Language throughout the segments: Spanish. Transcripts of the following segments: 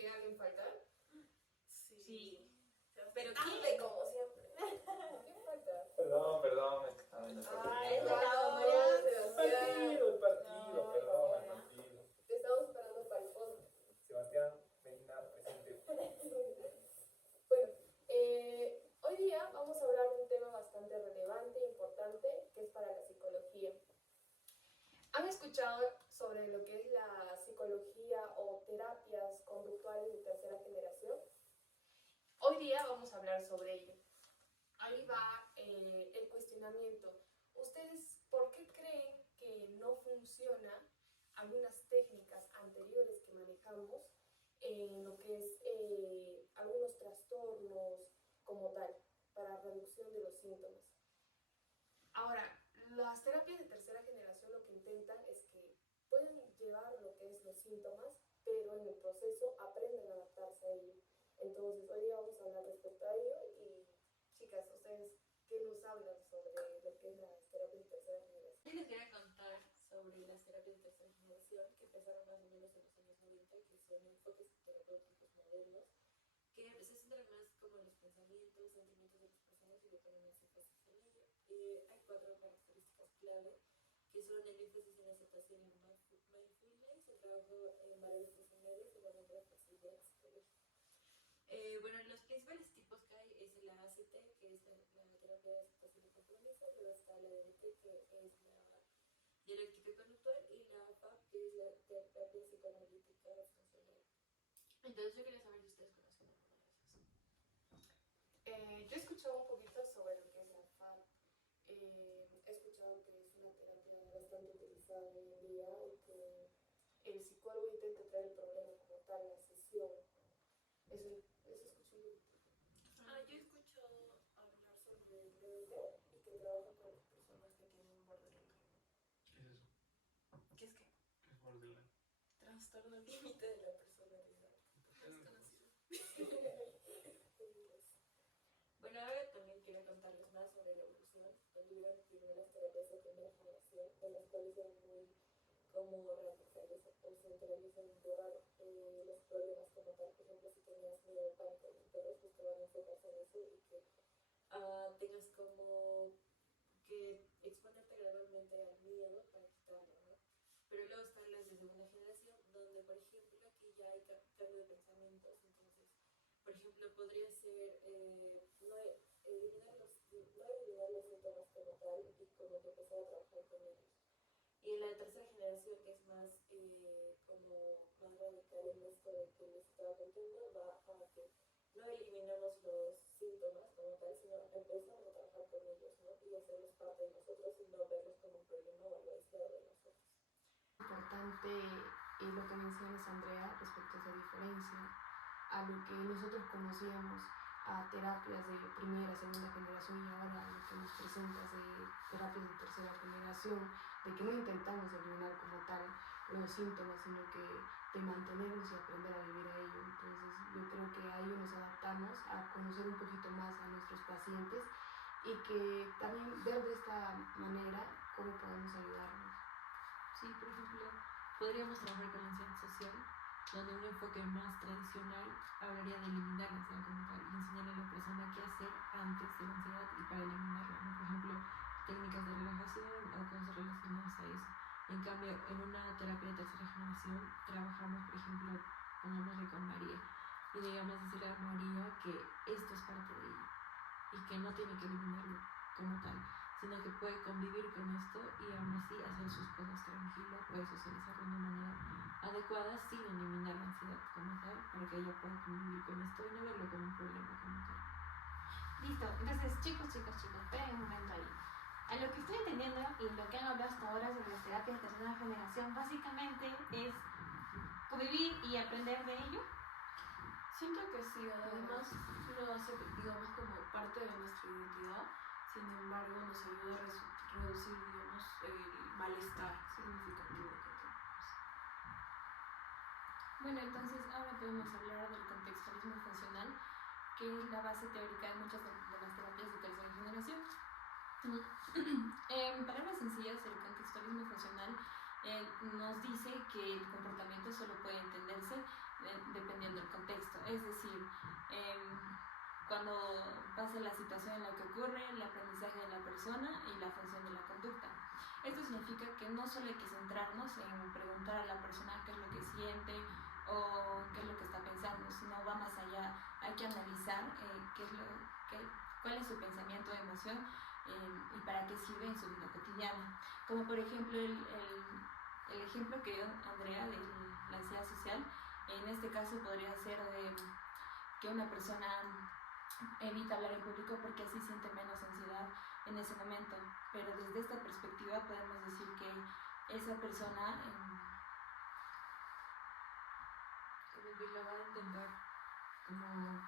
que alguien falta? Sí. Pero tarde, como siempre. ¿Quién falta? Perdón, es que estaba en la Ay, partida. no, El Sebastián. partido, No, perdón, el no. partido. Te estamos esperando para el podcast. Sebastián Medina, presente. Bueno, hoy día vamos a hablar de un tema bastante relevante e importante que es para la psicología. ¿Han escuchado sobre lo que es la psicología o terapias conductuales de tercera generación? Hoy día vamos a hablar sobre ello. Ahí va el cuestionamiento. ¿Ustedes por qué creen que no funcionan algunas técnicas anteriores que manejamos en lo que es algunos trastornos como tal, para reducción de los síntomas? Ahora, las terapias de tercera generación lo que intentan es que pueden llevar lo que es los síntomas, pero en el proceso aprenden a adaptarse a ello. Entonces, hoy día vamos a hablar respecto a ello y, chicas, ustedes, ¿qué nos hablan sobre lo que es las terapias de tercera generación? Yo les quería contar sobre las terapias de tercera generación que empezaron más o menos en los años 90, que son enfoques terapéuticos modernos, que se centran más como en los pensamientos, sentimientos de las personas y le ponen más énfasis en ello. Hay 4 características clave, que son el énfasis en la aceptación y el mindfulness, el trabajo en valores personales y la flexibilidad psicológica. Bueno, los principales tipos que hay es la ACT, que es la terapia de aceptación y compromiso, luego está la DBT, que es la dialéctica conductual, y la FAP, que es la terapia psicoanalítica funcional. Entonces yo quería saber si ustedes conocen alguna de esas. Yo he escuchado un poquito sobre lo que es la FAP. He escuchado que es una terapia bastante utilizada hoy en día y que el psicólogo intenta traer el problema como tal en la sesión. Eso escuché un poquito. Yo he escuchado hablar sobre El DBT y que trabaja con las personas que tienen borderline. ¿Qué es eso? ¿qué es qué? ¿Qué es borderline? Trastorno límite de la personalidad. Desconocido. Bueno, ahora también quería contarles más sobre la evolución. Hubieron primeras terapias de primera generación, de las cuales eran muy como radicales o centralizan un poco los problemas como tal. Por ejemplo, si tenías miedo al pánico de los perros, buscaban enfocarse en eso y que tengas como que exponerte gradualmente al miedo para quitarlo, ¿no? Pero luego están las de segunda generación, donde por ejemplo aquí ya hay cambio de pensamientos. Entonces, por ejemplo, podría ser no eliminar los síntomas como tal y como que empezar a trabajar con ellos. Y en la tercera generación, que es más como más radical en esto de que les estaba contando, va a que no eliminamos los síntomas como tal, sino empezamos a trabajar con ellos, ¿no? Y hacerlos parte de nosotros y no verlos como un problema o algo aislado de nosotros. Importante lo que mencionas, Andrea, respecto a esa diferencia a lo que nosotros conocíamos a terapias de primera, segunda generación y ahora lo que nos presentas de terapias de tercera generación, de que no intentamos eliminar como tal los síntomas, sino que de mantenerlos y aprender a vivir a ello. Entonces yo creo que a ello nos adaptamos a conocer un poquito más a nuestros pacientes y que también ver de esta manera cómo podemos ayudarnos. Sí, por ejemplo, podríamos trabajar con la ansiedad social, donde un enfoque más tradicional hablaría de eliminar la ansiedad como tal y enseñarle a la persona qué hacer antes de la ansiedad y para eliminarla, ¿no? Por ejemplo, técnicas de relajación o cosas relacionadas a eso. En cambio, en una terapia de tercera generación trabajamos, por ejemplo, pongámosle con María y digamos decirle a María que esto es parte de ella y que no tiene que eliminarlo como tal, sino que puede convivir con esto y aún así hacer sus cosas tranquila, puede socializarlo de una manera adecuada sin eliminar la ansiedad como tal, para que ella pueda convivir con esto y no verlo como un problema como tal. Listo, entonces chicos, esperen un momento ahí. A lo que estoy entendiendo y lo que han hablado hasta ahora sobre las terapias de tercera generación, básicamente es convivir y aprender de ello. Siento que sí, además lo hace, digamos, como parte de nuestra identidad, sin embargo nos ayuda a reducir, digamos, el malestar significativo que tenemos. Bueno, entonces ahora podemos hablar del contextualismo funcional, que es la base teórica de muchas de las terapias de tercera generación. En palabras sencillas, el contextualismo funcional nos dice que el comportamiento solo puede entenderse dependiendo del basa en la situación en la que ocurre, el aprendizaje de la persona y la función de la conducta. Esto significa que no solo hay que centrarnos en preguntar a la persona qué es lo que siente o qué es lo que está pensando, sino va más allá. Hay que analizar cuál es su pensamiento o emoción y para qué sirve en su vida cotidiana. Como por ejemplo el ejemplo que dio Andrea de la ansiedad social. En este caso podría ser de que una persona evita hablar en público porque así siente menos ansiedad en ese momento, pero desde esta perspectiva podemos decir que esa persona como que lo va a intentar como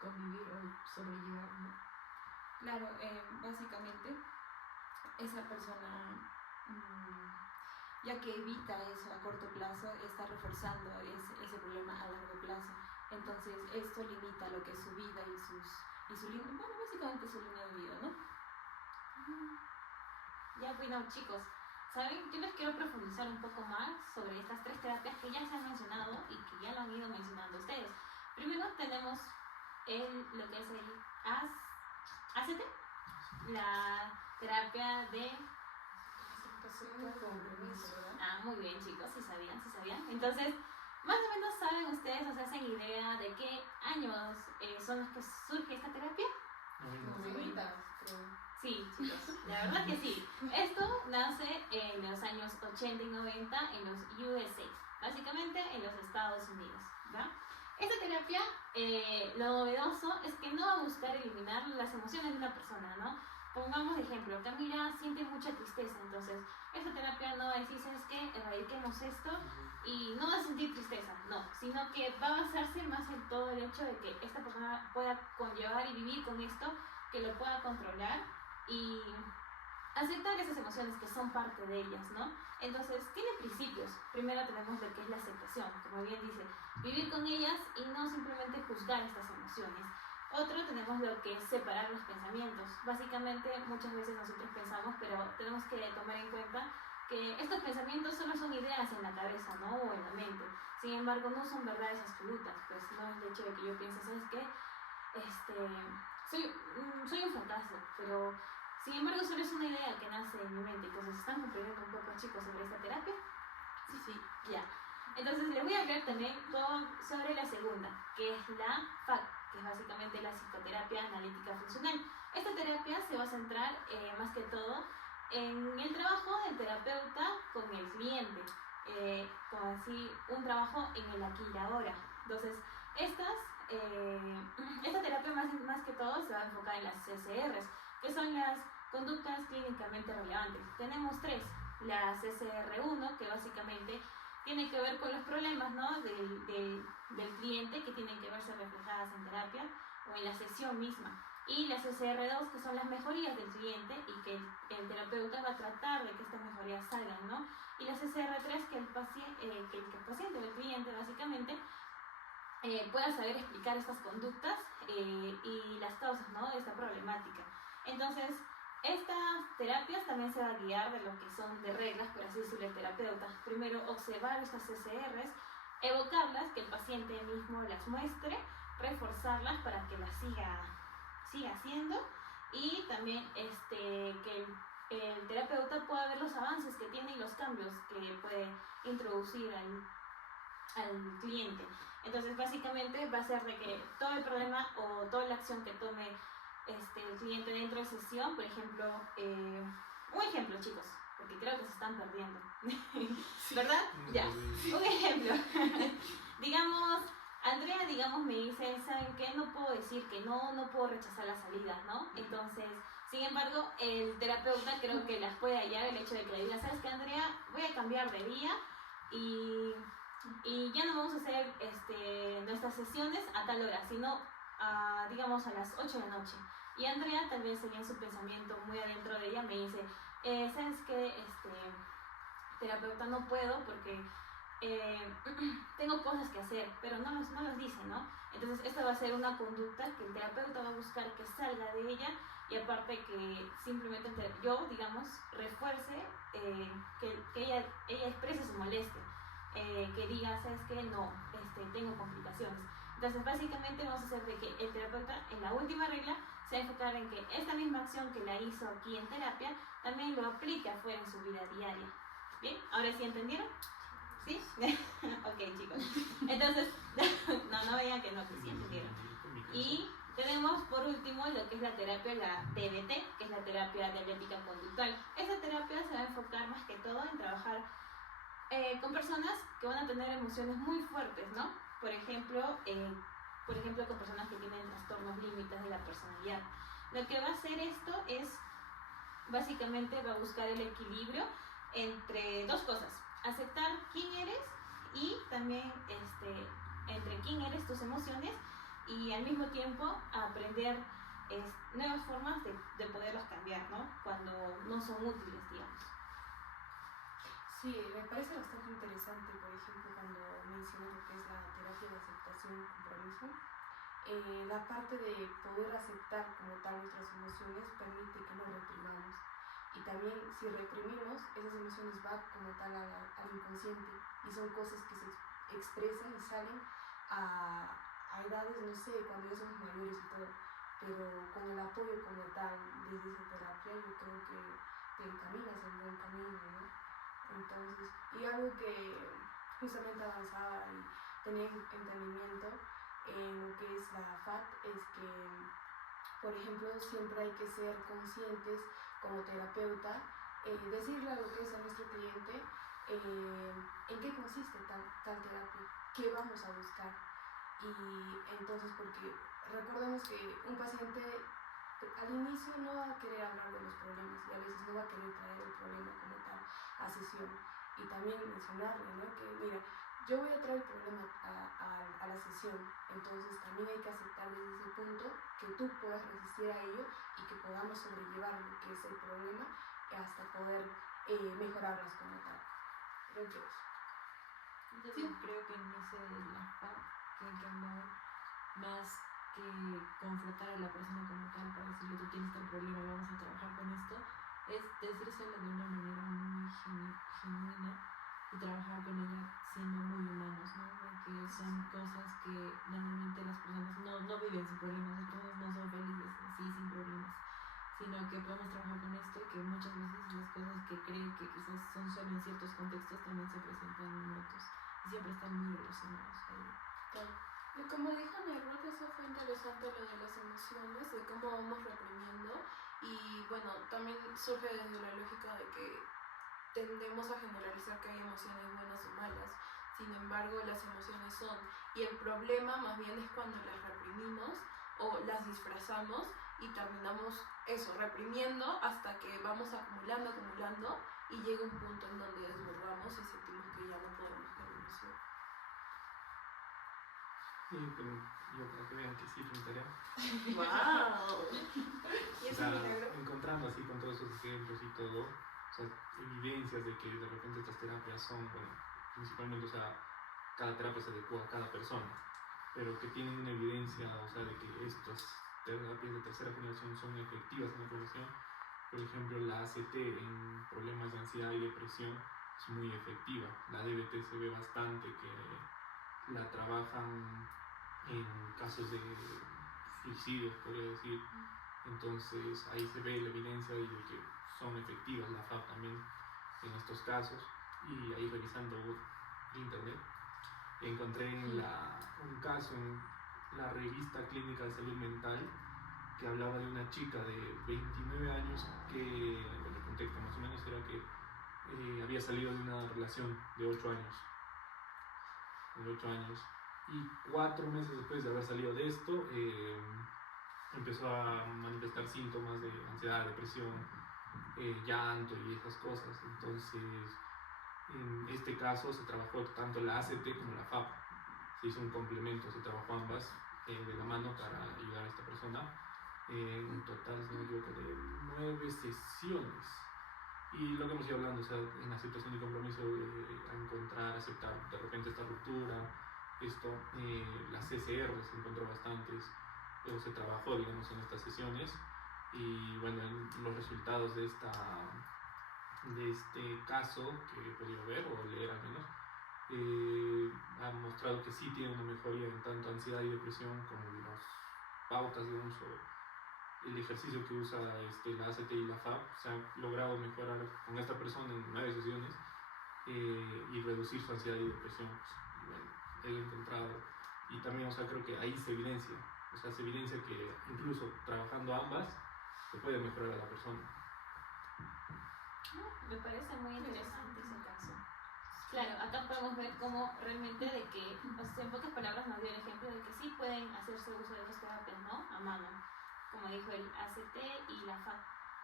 convivir o sobrellevar, ¿no? Claro, básicamente esa persona ya que evita eso a corto plazo, está reforzando ese problema a largo plazo. Entonces esto limita lo que es su vida y su línea, bueno, básicamente su línea de vida, ¿no? Ya, bueno, chicos, ¿saben? Yo les quiero profundizar un poco más sobre estas 3 terapias que ya se han mencionado y que ya lo han ido mencionando ustedes. Primero tenemos lo que es el ACT, la terapia de... muy bien, chicos, si sabían. Entonces, más o menos saben ustedes o se hacen idea de qué años son los que surge esta terapia. 90, creo. Sí, chicos, la verdad que sí. Esto nace en los años 80 y 90 en los USA, básicamente en los Estados Unidos, ¿va? Esta terapia, lo novedoso es que no va a buscar eliminar las emociones de una persona, ¿no? Pongamos de ejemplo, Camila siente mucha tristeza, entonces esta terapia no va a decir, ¿sabes qué? Erradiquemos esto y no va a sentir tristeza, no, sino que va a basarse más en todo el hecho de que esta persona pueda conllevar y vivir con esto, que lo pueda controlar y aceptar esas emociones que son parte de ellas, ¿no? Entonces, tiene principios. Primero tenemos lo que es la aceptación, como bien dice, vivir con ellas y no simplemente juzgar estas emociones. Otro, tenemos lo que es separar los pensamientos. Básicamente, muchas veces nosotros pensamos, pero tenemos que tomar en cuenta que estos pensamientos solo son ideas en la cabeza, ¿no? O en la mente. Sin embargo, no son verdades absolutas, pues no es el hecho de que yo piense, ¿sabes qué? Soy un fracaso, pero sin embargo solo es una idea que nace en mi mente. Entonces, ¿están comprendiendo un poco, chicos, sobre esta terapia? Sí, ya. Entonces, les voy a hablar también sobre la segunda, que es la FAC, que es básicamente la psicoterapia analítica funcional. Esta terapia se va a centrar más que todo en el trabajo del terapeuta con el cliente, como así un trabajo en el aquí y ahora. Entonces, esta terapia más que todo se va a enfocar en las CCRs, que son las conductas clínicamente relevantes. Tenemos 3, la CCR1, que básicamente tiene que ver con los problemas, ¿no? del cliente, que tienen que verse reflejadas en terapia o en la sesión misma. Y la CCR2, que son las mejorías del cliente y que el terapeuta va a tratar de que estas mejorías salgan, ¿no? Y la CCR3, que el paciente o el cliente básicamente pueda saber explicar estas conductas y las causas, ¿no? De esta problemática. Entonces, estas terapias también se va a guiar de lo que son de reglas, por así decirlo, el terapeuta. Primero, observar estas CCRs, evocarlas, que el paciente mismo las muestre, reforzarlas para que las siga haciendo y también que el terapeuta pueda ver los avances que tiene y los cambios que puede introducir al cliente. Entonces, básicamente va a ser de que todo el problema o toda la acción que tome el cliente dentro de sesión, por ejemplo, un ejemplo, chicos, porque creo que se están perdiendo, ¿verdad? Ya, un ejemplo. Digamos, Andrea, me dice, ¿saben qué? No puedo decir que no puedo rechazar las salidas, ¿no? Entonces, sin embargo, el terapeuta creo que las puede hallar el hecho de que le diga, ¿sabes qué, Andrea? Voy a cambiar de día y ya no vamos a hacer nuestras sesiones a tal hora, sino digamos a las 8 de la noche. Y Andrea, tal vez en su pensamiento muy adentro de ella, me dice, ¿sabes qué? Terapeuta, no puedo porque tengo cosas que hacer, pero no los dice, ¿no? Entonces esta va a ser una conducta que el terapeuta va a buscar que salga de ella y aparte que simplemente yo, refuerce que ella exprese su molestia, que diga, ¿sabes qué? No, tengo complicaciones. Entonces básicamente vamos a hacer de que el terapeuta en la última regla se va a enfocar en que esta misma acción que la hizo aquí en terapia también lo aplique afuera en su vida diaria. ¿Bien? ¿Ahora sí entendieron? ¿Sí? Ok, chicos. Entonces, no vean que no, que sí entendieron. Y tenemos por último lo que es la terapia, la DBT, que es la terapia dialéctica conductual. Esta terapia se va a enfocar más que todo en trabajar con personas que van a tener emociones muy fuertes, ¿no? Por ejemplo, con personas que tienen trastornos límites de la personalidad. Lo que va a hacer esto es, básicamente, va a buscar el equilibrio entre dos cosas: aceptar quién eres y también entre quién eres, tus emociones, y al mismo tiempo aprender nuevas formas de poderlos cambiar, ¿no? Cuando no son útiles, digamos. Sí, me parece bastante interesante, por ejemplo, cuando mencionas lo que es la terapia de aceptación y compromiso. La parte de poder aceptar como tal nuestras emociones permite que no reprimamos. Y también, si reprimimos, esas emociones van como tal al inconsciente y son cosas que se expresan y salen a edades, no sé, cuando ya somos mayores y todo. Pero con el apoyo como tal desde esa terapia, yo creo que te encaminas en buen camino, ¿no? Entonces, y algo que justamente avanzaba y tenía entendimiento en lo que es la FAT es que, por ejemplo, siempre hay que ser conscientes como terapeuta, decirle a lo que es a nuestro cliente en qué consiste tal terapia, qué vamos a buscar. Y entonces, porque recordemos que un paciente al inicio no va a querer hablar de los problemas y a veces no va a querer traer el problema como tal a sesión. Y también mencionarle, ¿no? Que mira, yo voy a traer el problema a la sesión, entonces también hay que aceptar desde ese punto que tú puedas resistir a ello y que podamos sobrellevar lo que es el problema hasta poder mejorarlas como tal. Creo que eso. Entonces creo que en ese de la FAP que hay que hablar más que confrontar a la persona como tal para decirle tú tienes este problema, vamos a trabajar con esto, es decírselo de una manera muy genuina y trabajar con ella siendo muy humanos, ¿no? Porque son cosas que normalmente las personas no viven sin problemas, las personas no son felices así sin problemas, sino que podemos trabajar con esto y que muchas veces las cosas que creen que quizás son solo en ciertos contextos también se presentan en otros y siempre están muy relacionados a ello. Claro. Y como dijo mi Ruth, eso fue interesante lo de las emociones, de cómo vamos reprimiendo, y bueno, también surge desde la lógica de que tendemos a generalizar que hay emociones buenas o malas. Sin embargo, las emociones son, y el problema más bien es cuando las reprimimos o las disfrazamos y terminamos eso, reprimiendo hasta que vamos acumulando y llega un punto en donde desbordamos y sentimos que ya no podemos con la emoción. Sí, pero yo para que vean que sí fue tarea. ¡Wow! O sea, encontrando así con todos esos ejemplos y todo, o sea, evidencias de que de repente estas terapias son, bueno, principalmente, o sea, cada terapia se adecua a cada persona, pero que tienen una evidencia, o sea, de que estas terapias de tercera generación son efectivas en la población. Por ejemplo, la ACT en problemas de ansiedad y depresión es muy efectiva. La DBT se ve bastante que la trabajan en casos de suicidios, podría decir. Entonces ahí se ve la evidencia de que son efectivas, la FAP también en estos casos. Y ahí revisando internet encontré un caso en la revista Clínica de Salud Mental que hablaba de una chica de 29 años que, bueno, el contexto más o menos era que había salido de una relación de 8 años. Y 4 meses después de haber salido de esto, empezó a manifestar síntomas de ansiedad, depresión, llanto y esas cosas. Entonces, en este caso se trabajó tanto la ACT como la FAP. Se hizo un complemento, se trabajó ambas de la mano para ayudar a esta persona. Un total, si no me equivoco, de 9 sesiones. Y lo que hemos ido hablando, o sea, en aceptación y compromiso, a encontrar, aceptar de repente esta ruptura, las CCR se encontró bastantes, luego se trabajó, digamos, en estas sesiones. Y bueno, los resultados de este caso que he podido ver o leer al menos, han mostrado que sí tiene una mejoría en tanto ansiedad y depresión como las pautas, digamos, el ejercicio que usa la ACT y la FAP, se ha logrado mejorar con esta persona en 9 sesiones y reducir su ansiedad y depresión. Pues, bueno, he encontrado, y también, o sea, creo que ahí se evidencia, que incluso trabajando ambas, se puede mejorar a la persona. Me parece muy interesante ese caso. Claro, acá podemos ver cómo realmente de que, o sea, en pocas palabras nos dio el ejemplo de que sí pueden hacerse uso de estas terapias, ¿no? A mano, como dijo el ACT y la FAP,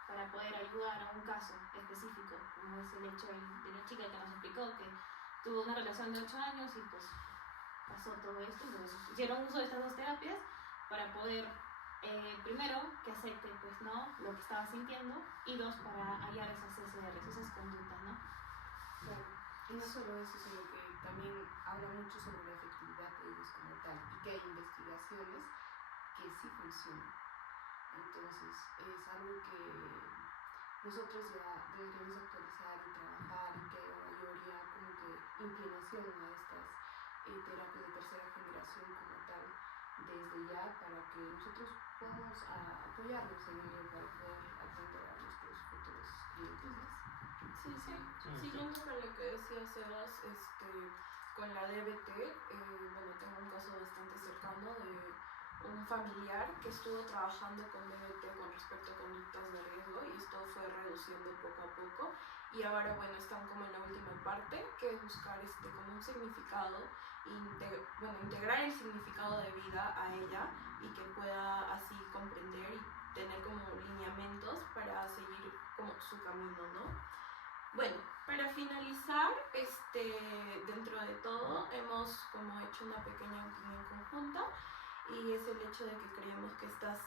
para poder ayudar a un caso específico, como es el hecho de la chica que nos explicó que tuvo una relación de 8 años y pues pasó todo esto, entonces hicieron uso de estas dos terapias para poder, primero, que acepte pues, ¿no? Lo que estaba sintiendo y dos, para hallar esas CCRs, esas conductas, ¿no? Claro. Y no solo eso, sino que también habla mucho sobre la efectividad de ellos como tal y que hay investigaciones que sí funcionan. Entonces es algo que nosotros ya deberíamos actualizar y trabajar y que haya mayor ya como que inclinación a estas terapias de tercera generación como tal desde ya para que nosotros podamos apoyarnos en ello para poder atender a nuestros futuros clientes. Siguiendo con lo que decía Sebas, con la DBT, bueno, tengo un caso bastante cercano de un familiar que estuvo trabajando con DBT con respecto a conductas de riesgo y esto fue reduciendo poco a poco y ahora, bueno, están como en la última parte, que es buscar como un significado, integrar el significado de vida a ella y que pueda así comprender y tener como lineamientos para seguir como su camino, ¿no? Bueno, para finalizar, dentro de todo hemos como hecho una pequeña opinión conjunta y es el hecho de que creemos que estas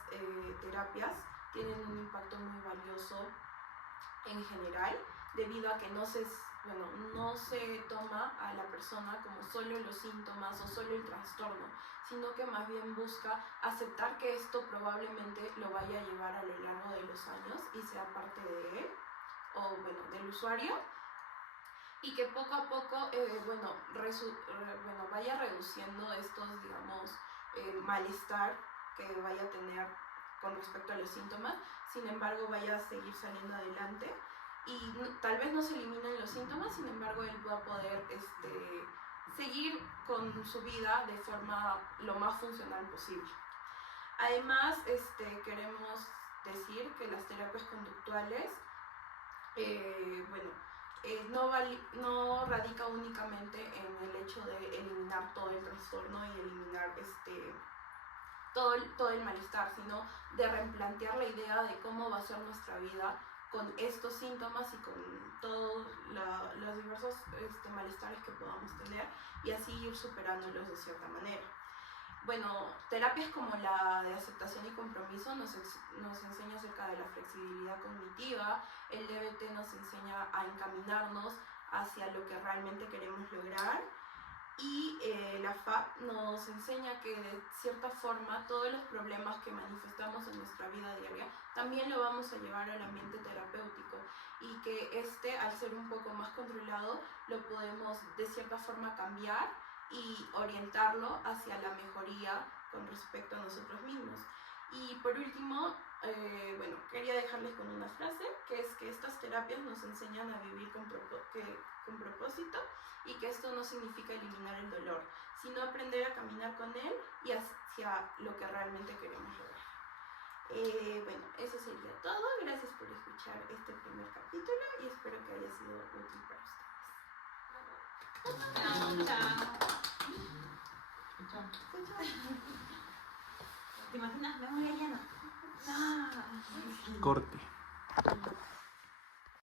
terapias tienen un impacto muy valioso en general debido a que no se toma a la persona como solo los síntomas o solo el trastorno, sino que más bien busca aceptar que esto probablemente lo vaya a llevar a lo largo de los años y sea parte de él o bueno, del usuario y que poco a poco vaya reduciendo estos, digamos, malestar que vaya a tener con respecto a los síntomas, sin embargo vaya a seguir saliendo adelante y tal vez no se eliminen los síntomas, sin embargo él va a poder seguir con su vida de forma lo más funcional posible. Además, queremos decir que las terapias conductuales no radica únicamente en el hecho de eliminar todo el trastorno y eliminar todo el malestar, sino de replantear la idea de cómo va a ser nuestra vida con estos síntomas y con todos los diversos malestares que podamos tener y así ir superándolos de cierta manera. Bueno, terapias como la de aceptación y compromiso nos enseña acerca de la flexibilidad cognitiva, el DBT nos enseña a encaminarnos hacia lo que realmente queremos lograr y la FAP nos enseña que de cierta forma todos los problemas que manifestamos en nuestra vida diaria también lo vamos a llevar al ambiente terapéutico y que al ser un poco más controlado lo podemos de cierta forma cambiar y orientarlo hacia la mejoría con respecto a nosotros mismos. Y por último, quería dejarles con una frase, que es que estas terapias nos enseñan a vivir con propósito y que esto no significa eliminar el dolor, sino aprender a caminar con él y hacia lo que realmente queremos lograr. Eso sería todo. Gracias por escuchar este primer capítulo y espero que haya sido útil para ustedes. Chao. ¿Te imaginas? Me voy a lleno. Corte.